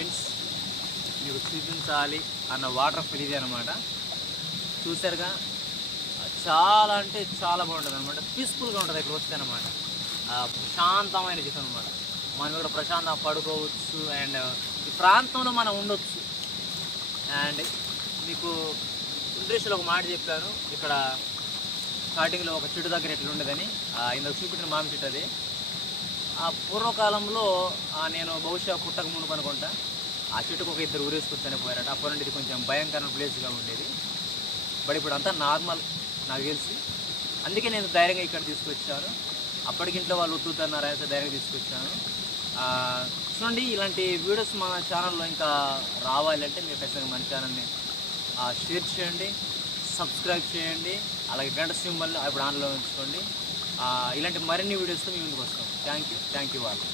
Friends మీకు చూపించాలి అన్న వాటర్ ఫిల్ ఇదే అనమాట. చూసారుగా, చాలా అంటే చాలా బాగుంటుంది అనమాట. పీస్ఫుల్గా ఉంటుంది ఇక్కడ వస్తే అనమాట. ప్రశాంతమైన జీతం అనమాట. మనం ఇక్కడ ప్రశాంతంగా పడుకోవచ్చు అండ్ ఈ ప్రాంతంలో మనం ఉండొచ్చు. అండ్ మీకు ఇంట్రెస్ట్లో ఒక మాట చెప్పాను, ఇక్కడ స్టార్టింగ్లో ఒక చెట్టు దగ్గర ఎట్లా ఉండదని, ఇందుకు చూపించిన మామి చెట్టు అది. ఆ పూర్వకాలంలో నేను బహుశా పుట్టక ముందు అనుకుంటా ఆ చెట్టుకు ఒక ఇద్దరు ఊరేసుకొచ్చానే పోయారట. అప్పటి నుండి ఇది కొంచెం భయంకరమైన ప్లేస్గా ఉండేది. బట్ ఇప్పుడు అంతా నార్మల్ నాకు తెలిసి. అందుకే నేను ధైర్యంగా ఇక్కడ తీసుకొచ్చాను. అప్పటికి ఇంట్లో వాళ్ళు వద్దుతున్నారు అయితే ధైర్యంగా తీసుకొచ్చాను. చూడండి, ఇలాంటి వీడియోస్ మన ఛానల్లో ఇంకా రావాలంటే మీరు ఖచ్చితంగా మన ఛానల్ని షేర్ చేయండి, సబ్స్క్రైబ్ చేయండి, అలాగే గంట సింబల్ ఇప్పుడు ఆన్లో ఉంచుకోండి. ఇలాంటి మరిన్ని వీడియోస్తో మీ ముందుకు వస్తాం. థ్యాంక్ యూ వాళ్ళు.